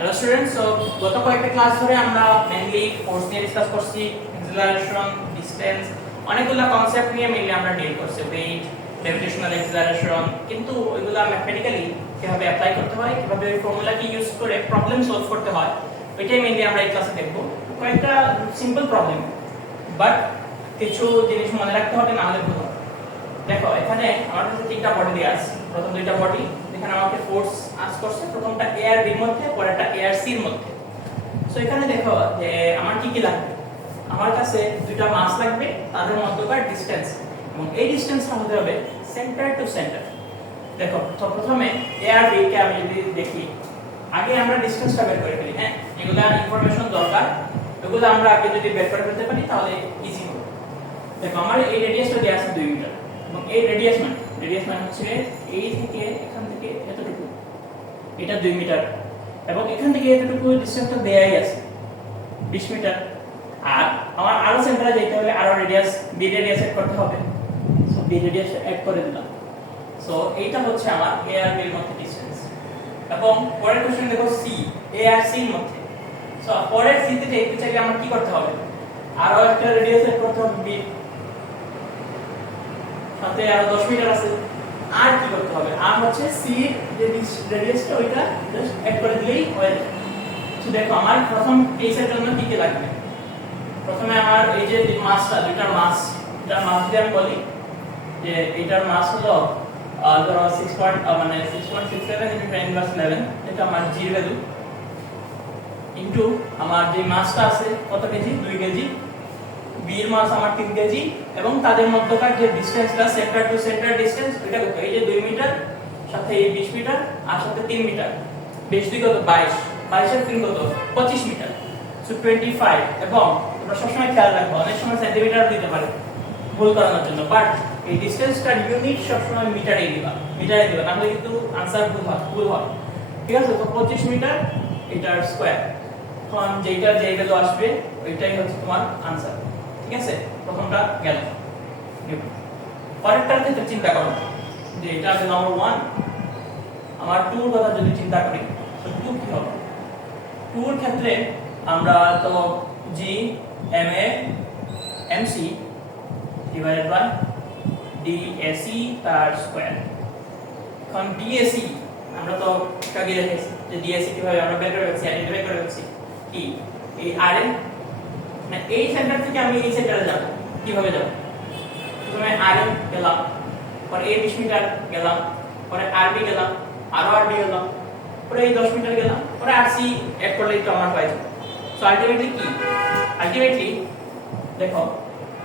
Hello students, so গত কয়েকটা class ধরে আমরা মেইনলি ফোর্স নিয়ে ডিসকাস করছি, অ্যাক্সিলারেশন, ডিসটেন্স, অনেকগুলো কনসেপ্ট নিয়ে মেইনলি আমরা ডিল করছি, ওয়েট, গ্র্যাভিটেশনাল অ্যাক্সিলারেশন। কিন্তু ওইগুলো ম্যাথমেটিক্যালি কিভাবে অ্যাপ্লাই করতে হয়, কিভাবে ওই ফর্মুলাকে ইউজ করে প্রবলেম সলভ করতে হয়, ওইটাই মেইনলি আমরা এই ক্লাসে দেখব। কয়েকটা সিম্পল প্রবলেম, বাট কিছু জিনিস মনে রাখতে হবে, না হলে ভুল হবে। দেখো এখানে আমার কাছে তিনটা বডি দেয়া আছে। প্রথম দুইটা বডি এখানে আমাকে ফোর্স আস করছে, প্রথমটা এ আর বি এর মধ্যে, পরেরটা এ আর সি এর মধ্যে। সো এখানে দেখো যে আমার কি কি লাগবে। আমার কাছে দুইটা মাস লাগবে, তাদের মধ্যকার ডিসটেন্স, এবং এই ডিসটেন্সটা হতে হবে সেন্টার টু সেন্টার। দেখো তো প্রথমে এ আর বি কে আমি যদি দেখি, আগে আমরা ডিসটেন্সটা বের করে ফেলি। হ্যাঁ, এগুলা ইনফরমেশন দরকার, এগুলো আমরা আগে যদি বের করে ফেলতে পারি তাহলে ইজি হবে। দেখো আমার এই রেডিয়াসটা দেয়া আছে 2 মিটার, এবং এই রেডিয়াস মানে হচ্ছে এই থেকে এখান থেকে এতটুকু, এটা 2 মিটার, এবং এখান থেকে এতটুকু ডিসটেন্সটা দেয়াই আছে 20 মিটার। আর আমার আরো সেন্টারে যেতে হলে আরো রেডিয়াস, বি রেডিয়াস এড করতে হবে। সো বি রেডিয়াস এড করে দিলাম। সো এইটা হচ্ছে আমার এ আর বি এর মধ্যে ডিসটেন্স। এবং পরের কোশ্চেন দেখো সি, এ আর সি এর মধ্যে। সো পরের সি তে যেতে চাইলে আমার কি করতে হবে, আরো একটা রেডিয়াস এড করতে হবে বি, সাথে আরো 10 মিটার আছে। আর কি করতে হবে, আর হচ্ছে সি যে রেডিয়াসটা ওইটা জাস্ট অ্যাড করে দিলেই হয়ে যাবে। তো দেখো আমার প্রথম এই সেটের জন্য কি কি লাগবে। প্রথমে আমার এই যে মাসটা, দুইটার মাস দিয়ে আমি বলি যে এইটার মাস হলো ধরো 6.67 ইনটু 10 ইনভার্স 11, এটা আমার জি এর ভ্যালু, ইনটু আমার যে মাসটা আছে কত কেজি, 2 কেজি, বি এর মাস আমার 3 কেজি, এবং তাদের মধ্যকার যে ডিসটেন্সটা সেন্টার টু সেন্টার ডিসটেন্স, এটা কত, এই যে 2 মিটার, সাথে এই 20 মিটার, আর সাথে 3 মিটার, 20 2 কত 22, 22 এর 3 কত 25 মিটার। সো 25। এবং তোমরা সবসময় খেয়াল রাখবে, অনেক সময় সেন্টিমিটার দিতে পারে ভুল করানোর জন্য, বাট এই ডিসটেন্সটার ইউনিট সবসময় মিটারে দিবা, তাহলে কিন্তু आंसर ভুল হয়। ঠিক আছে, তো 25 মিটার এটার স্কয়ার, এখন যেটা যে ভ্যালু আসবে ওইটাই হচ্ছে তোমার आंसर। ঠিক আছে, প্রথমটা গেল। পরেরটার ক্ষেত্রে চিন্তা করো যে এটা আছে নাম্বার 1, আমার 2 এর কথা যদি চিন্তা করি, তো 2 কি হবে। 2 এর ক্ষেত্রে আমরা তো G M A M C divided by DAC তার স্কয়ার। এখন ডিএসি আমরা তো কাকে দেখেছি যে ডিএসি কিভাবে আমরা বের করে রাখছি, আইডেন্টিফাই করে রাখছি কি এই আর এ, না এই সেন্টার থেকে আমি এই সেন্টারে যাব, কিভাবে যাব। প্রথমে আর এ গেলাম, পরে এই 20 মিটার গেলাম, পরে আর বি গেলাম, আরো আর বি গেলাম, পরে এই 10 মিটার গেলাম, পরে আর সি এড করলেই তো আমার হয়ে যাবে। সো আলটিমেটলি কি, দেখো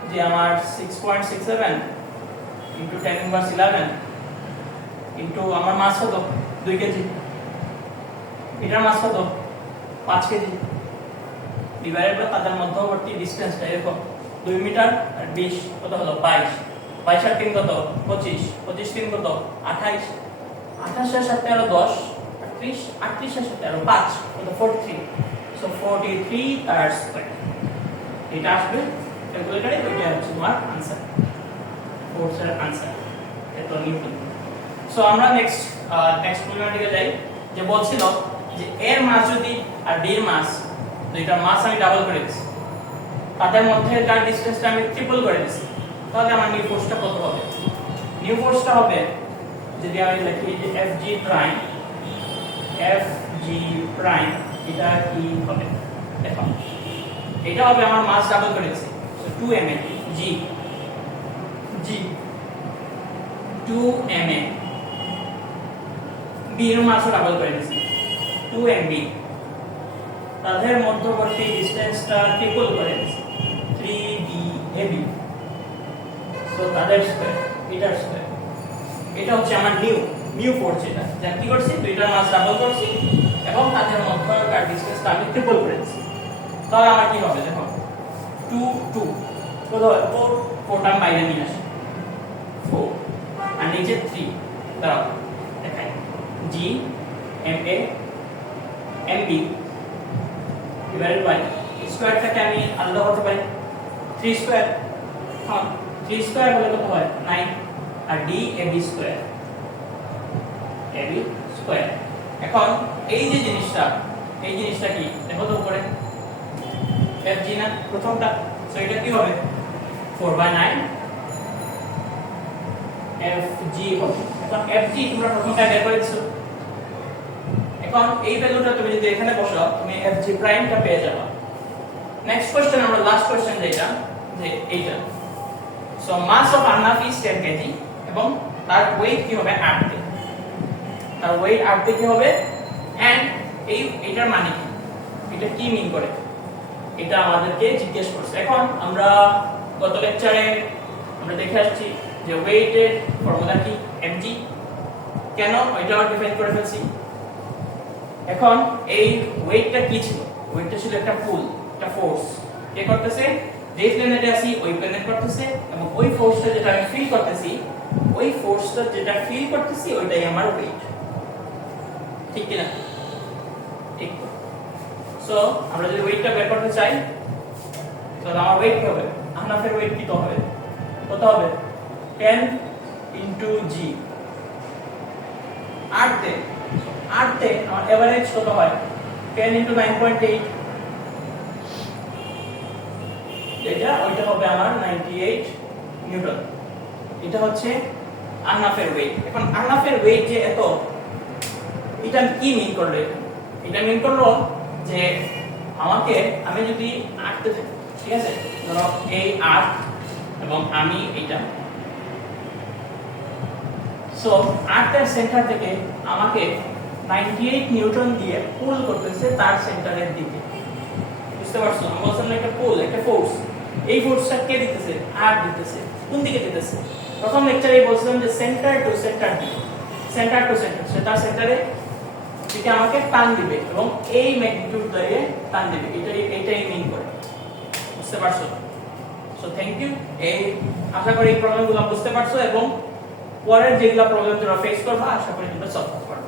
যে আমার 6.67 ইনটু 10 ইনভার্স 11 ইনটু আমার মাস কত 2 কেজি, এটার মাস কত 5 কেজি, ডিভাইডেড বাই তাদের মধ্যবর্তী ডিসটেন্সটা এরকম 2 মিটার আর 20 কত হলো 22, 22 আর 3 কত 25, 25 3 কত 28, 28 এর সাথে আরো 10 38, 38 এর সাথে আরো 5 কত 43। সো 43 তার স্কয়ার, এটা আসবে ক্যালকুলেটরে, ওইটা হচ্ছে তোমার आंसर, ফোর্সের आंसर। এটা নিউটন। সো আমরা নেক্সট প্রবলেমের দিকে যাই, যে বলছিল যে এর মাস যদি আর ডি এর মাস, দুইটা মাস আমি ডাবল করে দিছি, তাদের মধ্যে তার ডিসটেন্সটা আমি ট্রিপল করে দিছি, তাহলে আমার নিউ ফোর্সটা কত হবে। নিউ ফোর্সটা হবে যদি আমি লিখি যে এফ জি প্রাইম, এটা কি হবে, দেখো এটা হবে আমার মাস ডাবল করে দিছি, so 2 M A G 2 M A, B এর মাসও ডাবল করে দিছি 2 এম বি, তাদের মধ্যবর্তী ডিসটেন্সটা ট্রিপল করে দিছি 3 ডি এ বি। সো তাদের স্কয়ার, এটার স্কয়ার, এটা হচ্ছে আমার নিউ ফোর্স। এটা যা কি করছি, দুইটার মাস ডাবল করছি এবং তাদের মধ্যকার ডিসটেন্সটা আমি ট্রিপল করে দিছি, তাহলে আমার কি হবে, দেখো 2 2 কত হয় 4, 4টা বাইরে নিয়ে আসি 4, আর নিচে 3, দাঁড়াও দেখাই, G M A M B divided by স্কয়ারটাকে আমি আলাদা করতে পারি 3 স্কয়ার, হ্যাঁ 3 স্কয়ার হলে কত হয় 9, আর ডি এ বি স্কয়ার, এখন এই যে জিনিসটা এই জিনিসটা কি দেখো তো উপরে FG না প্রথমটা, সো এটা কি হবে 4/9 FG হবে। এখন FG তোমরা প্রথমটা বের করে দিছো, এখন এই ভ্যালুটা তুমি যদি এখানে বসাও তুমি FG প্রাইমটা পেয়ে যাবে। নেক্সট কোশ্চেন, আমরা লাস্ট কোশ্চেন যেটা যে এইটা, so mass of Arnab is 10 K G এবং তার ওয়েট কি হবে 8 কেজি, তার ওয়েট 8 কেজি হবে। এন্ড এইটার মানে কি, এটা কি মিন করে, এটা আমাদেরকে জিজ্ঞেস করছে। এখন আমরা গত লেকচারে আমরা দেখে আসছি যে ওয়েটের ফর্মুলা কি mg, কেন এটা আমরা ডিফাইন করে ফেলছি। এখন এই ওয়েটটা কি ছিল, ওয়েটটা ছিল একটা পুল, একটা ফোর্স, কে করতেছে, যে প্ল্যানেটে আছি ওই প্ল্যানেট করতেছে, এবং ওই ফোর্সটা যেটা আমি ফিল করতেছি, ওই ফোর্সটা যেটা ফিল করতেছি ওইটাই আমার ওয়েট, ঠিক কি না? ঠিক। সো আমরা যদি ওয়েটটা বের করতে চাই তাহলে আমার ওয়েট কি হবে, আহনাফের ওয়েট কি তো হবে, কত হবে 10 * g 8 তে আমার এভারেজ কত হয় 10 * 9.8, এটা ওইটা হবে আমার 98 নিউটন। এটা হচ্ছে আহনাফের ওয়েট। এখন আহনাফের ওয়েট যে এত, এটা কি মিন করলো, এটা মিন করলো যে আমি যদি 8 তে থাকি, ঠিক আছে, ধরো এই 8 এবং আমি এইটা, সো 8 এর সেন্টার থেকে আমাকে 98 নিউটন দিয়ে পুল করতেছে তার সেন্টারের দিকে, বুঝতে পারছো? আমি বলছিলাম একটা পুল, একটা ফোর্স, এই ফোর্সটা কে দিতেছে, 8 দিতেছে। কোন দিকে দিতেছে? প্রথম লেকচারে বলছিলাম যে সেন্টার টু সেন্টার দিকে, সেন্টার টু সেন্টার, সেটা সেন্টারে দিকে আমাকে টান দিবে এবং এই ম্যাগনিটিউড দিয়ে টান দিবে, এটাই মিন করে, বুঝতে পারছো? So thank you. এই আশা করি এই প্রবলেমগুলো বুঝতে পারছো এবং পরের যেগুলো প্রবলেম তোমরা ফেস করবে আশা করি তোমরা সলভ করতে পারবে।